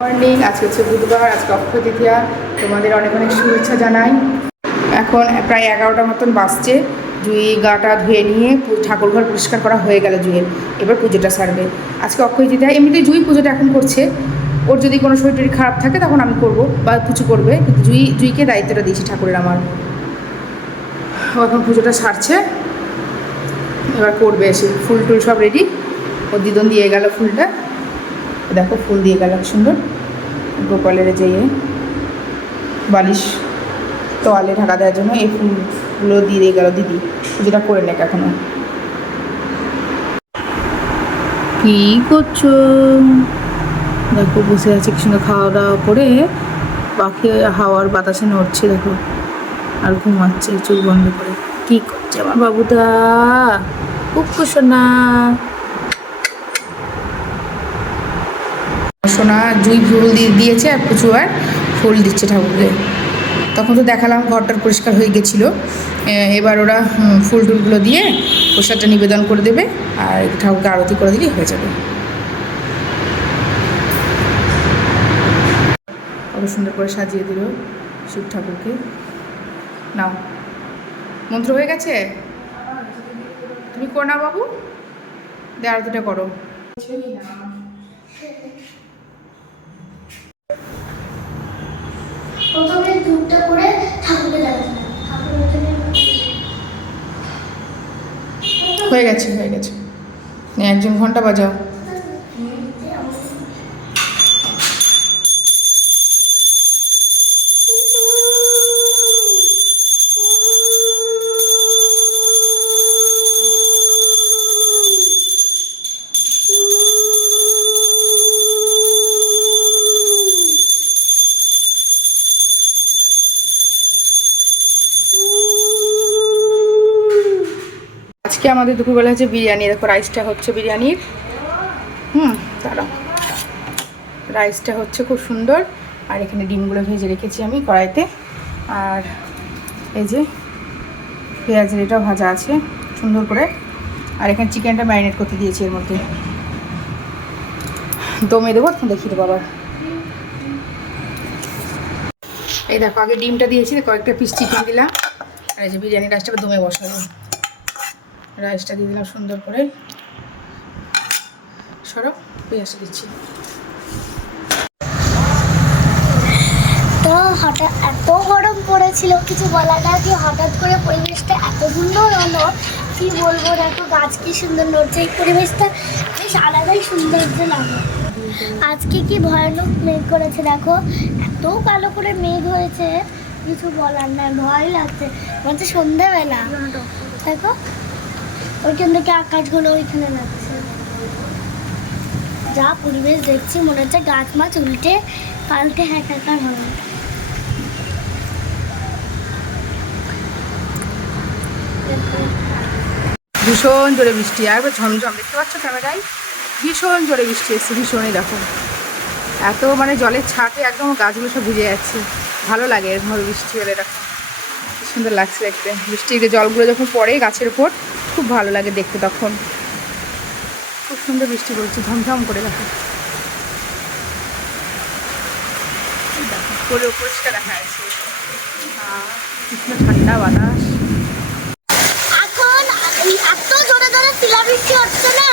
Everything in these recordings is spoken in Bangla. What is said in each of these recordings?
মর্নিং, আজকে হচ্ছে বুধবার, আজকে অক্ষয় তৃতীয়া। তোমাদের অনেক অনেক শুভেচ্ছা জানাই। এখন প্রায় 11টা মতন বাজছে। জুই গাটা ধুয়ে নিয়ে ঠাকুর ঘর পরিষ্কার করা হয়ে গেল জুইয়ের। এবার পুজোটা সারবে। আজকে অক্ষয় তৃতীয়া, এমনিতে জুই পুজোটা এখন করছে। ওর যদি কোনো শরীর খারাপ থাকে তখন আমি করব বা পুজো করবে, কিন্তু জুইকে দায়িত্বটা দিয়েছি ঠাকুরের আমার। ও এখন পুজোটা সারছে, এবার করবে এসে। ফুল টুল সব রেডি। ও দিদন দিয়ে গেল ফুলটা, দেখো ফুল দিয়ে গেল সুন্দর। গোপালের যে বালিশ তোয়ালে ঢাকা দেওয়ার জন্য এই ফুলগুলো দিয়ে গেল দিদি। পুজোটা করে নেক এখনো। কি করছো? দেখো বসে আছে কি সুন্দর, খাওয়া দাওয়া করে পাখি হাওয়ার বাতাসে নড়ছে দেখো, আর ঘুমাচ্ছে চোখ বন্ধ করে। কি করছে আমার বাবুটা? খুব সোনা সোনা। জুই ফুল দিয়েছে আর পুচু আর ফুল দিচ্ছে ঠাকুরকে। তখন তো দেখালাম ঘরটার পরিষ্কার হয়ে গেছিলো। এবার ওরা ফুল টুলগুলো দিয়ে প্রসাদটা নিবেদন করে দেবে, আর ঠাকুরকে আরতি করে দিলেই হয়ে যাবে। কত সুন্দর করে সাজিয়ে দিল শিব ঠাকুরকে। নাও, মন্ত্র হয়ে গেছে, তুমি করো না বাবু, দে আরতিটা করো। প্রথমে দুধটা করে ঠাকুরকে দেখাতে হয়ে গেছে হয়ে গেছে। একজন ঘন্টা বাজাও। আজকে আমাদের দুপুরবেলা হচ্ছে বিরিয়ানি। দেখো রাইসটা হচ্ছে বিরিয়ানির। দাঁড়াও, রাইসটা হচ্ছে খুব সুন্দর। আর এখানে ডিমগুলো ভেজে রেখেছি আমি কড়াইতে। আর এই যে পেঁয়াজের এটাও ভাজা আছে সুন্দর করে। আর এখানে চিকেনটা ম্যারিনেট করতে দিয়েছি এর মধ্যে। দমে দেবো, তখন দেখিয়ে দেবো আবার। এই দেখো আগে ডিমটা দিয়েছি, কয়েকটা পিস চিকেন দিলাম। আর এই যে বিরিয়ানি রাইসটাকে দমে বসাবো। রাইসটা দিয়ে দিলাম সুন্দর করে। সরব পেঁয়াজটা দিচ্ছি। তো হঠাৎ এত গরম পড়েছিল, কিছু বলার না, কি হঠাৎ করে পরিবেশটা এত সুন্দর হলো কি বলবো। দেখো গাছ কি সুন্দর নড়ছে, এই পরিবেশটা বেশ আলাদাই সৌন্দর্য লাগে। আজকে কি ভয়ানক মেঘ করেছে, দেখো এত কালো করে মেঘ হয়েছে, কিছু বলার না, ভয় লাগছে। বলছে সন্ধ্যাবেলা দেখো ওইখান থেকে আকাশগুলো ওইখানে লাগছে। যা পরিবেশ দেখছি মনে হচ্ছে গাছ মাছ উল্টে পাল্টে একাকার হবে। ভীষণ জোরে বৃষ্টি, আর ঝমঝম দেখতে পাচ্ছ ক্যামেরায়, ভীষণ জোরে বৃষ্টি এসছে। ভীষণই দেখো এত মানে জলের ছাটে একদম গাছগুলো সব ভিজে যাচ্ছে। ভালো লাগে এরকম বৃষ্টি হলে, দেখো কি সুন্দর লাগছে দেখতে। বৃষ্টির জলগুলো যখন পড়ে গাছের উপর খুব ভালো লাগে দেখতে। তখন খুব সুন্দর বৃষ্টি পড়ছে ঝমঝম করে। দেখো দেখো পরিষ্কার দেখা যাচ্ছে। ঠান্ডা বাতাস। এখন এত জোরে জোরে শিলাবৃষ্টি হচ্ছে না,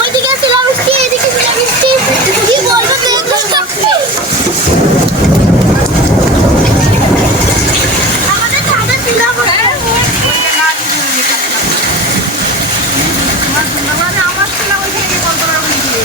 ওইদিকে শিলাবৃষ্টি এইদিকে শিলাবৃষ্টি, কি বলবো আমাদের ছাদে শিলা পড়ে। আমার ছিল ওই থেকে কল্পনা দিয়ে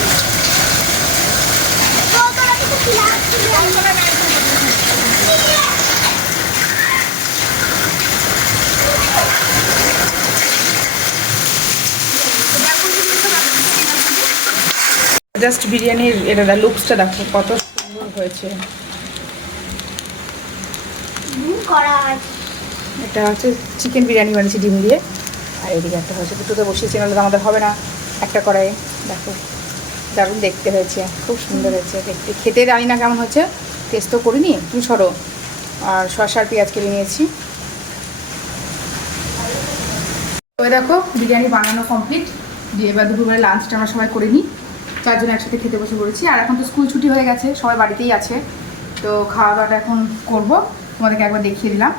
জাস্ট বিরিয়ানির এটা লুকসটা দেখো কত সুন্দর হয়েছে। এটা হচ্ছে চিকেন বিরিয়ানি বানিয়েছি ডিম দিয়ে। আর এদিকে একটা হয়েছে, দুটোতে বসিয়েছি, নাহলে আমাদের হবে না একটা কড়াইয়ে। দেখো দারুণ দেখতে হয়েছে, খুব সুন্দর হয়েছে দেখতে। খেতে জানি না কেমন হচ্ছে, টেস্ট তো করিনি। তুমি সরো। আর শসা আর পেঁয়াজ কেটে নিয়েছি। তো দেখো বিরিয়ানি বানানো কমপ্লিট। দিয়ে এবার দুপুরবেলা লাঞ্চটা আমরা সবাই করে নিই। চারজন একসাথে খেতে বসে পড়েছি। আর এখন তো স্কুল ছুটি হয়ে গেছে, সবাই বাড়িতেই আছে, তো খাওয়া দাওয়াটা এখন করবো। তোমাদেরকে একবার দেখিয়ে দিলাম,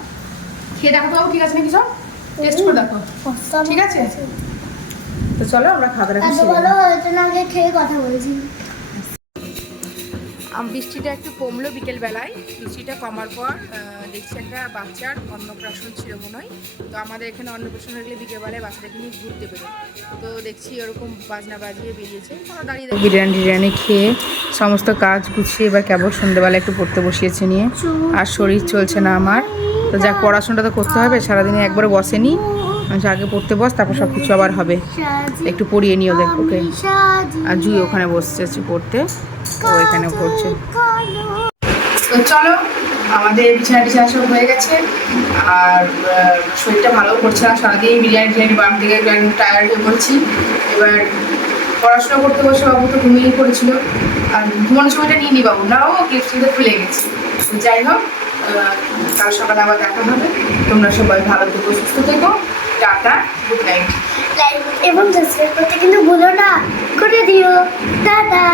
খেয়ে দেখো তো ঠিক আছে নাকি, সব টেস্ট করে দেখো। ঠিক আছে, তো চলো আমরা খাওয়া দাওয়া এত ভালো হয়েছে না, আগে খেয়ে কথা বলছি। বৃষ্টিটা একটু কমলো বিকেলবেলায়, বৃষ্টিটা কমার পর দেখছি একটা বাচ্চার অন্নপ্রাশন ছিল মনে হয়। তো আমাদের এখানে অন্নপ্রাশন হয়ে গেলে বিকেলবেলায় বাচ্চাটাকে নিয়ে ঘুরতে বেরোয়, তো দেখছি ওরকম বাজনা বাজিয়ে বেরিয়েছে। বিরিয়ানি খেয়ে সমস্ত কাজ গুছিয়ে এবার কেবল সন্ধ্যেবেলা একটু পড়তে বসিয়েছে নিয়ে, আর শরীর চলছে না আমার। তো যাক, পড়াশোনাটা তো করতে হবে, সারাদিনে একবারে বসেনি, আগে পড়তে বস, তারপর সব কিছু আবার হবে। একটু পড়িয়ে নিও দেখ ওকে। আর জুই ওখানে বসছে পড়তে, ও এখানে পড়ছে। তো চলো, আমাদের বিছানা টিছানা সব হয়ে গেছে, আর শরীরটা ভালো করছে না, সারাদিন বিরিয়ানি বাম থেকে টায়ার্ড হয়ে পড়ছি। এবার পড়াশোনা করতে বসে বাবু তো ঘুমিয়ে পড়েছিল, আর ঘুমানোর সময়টা নিয়ে নি বাবু না, ও ক্লিপসটা খুলে গেছে। যাই হোক, কাল সকালে আবার দেখা হবে। তোমরা সবাই ভালো থেকো, সুস্থ থেকো, টাটা, গুড নাইট। লাইক এবং সাবস্ক্রাইব করতে কিন্তু ভুলো না, করে দিও। টাটা।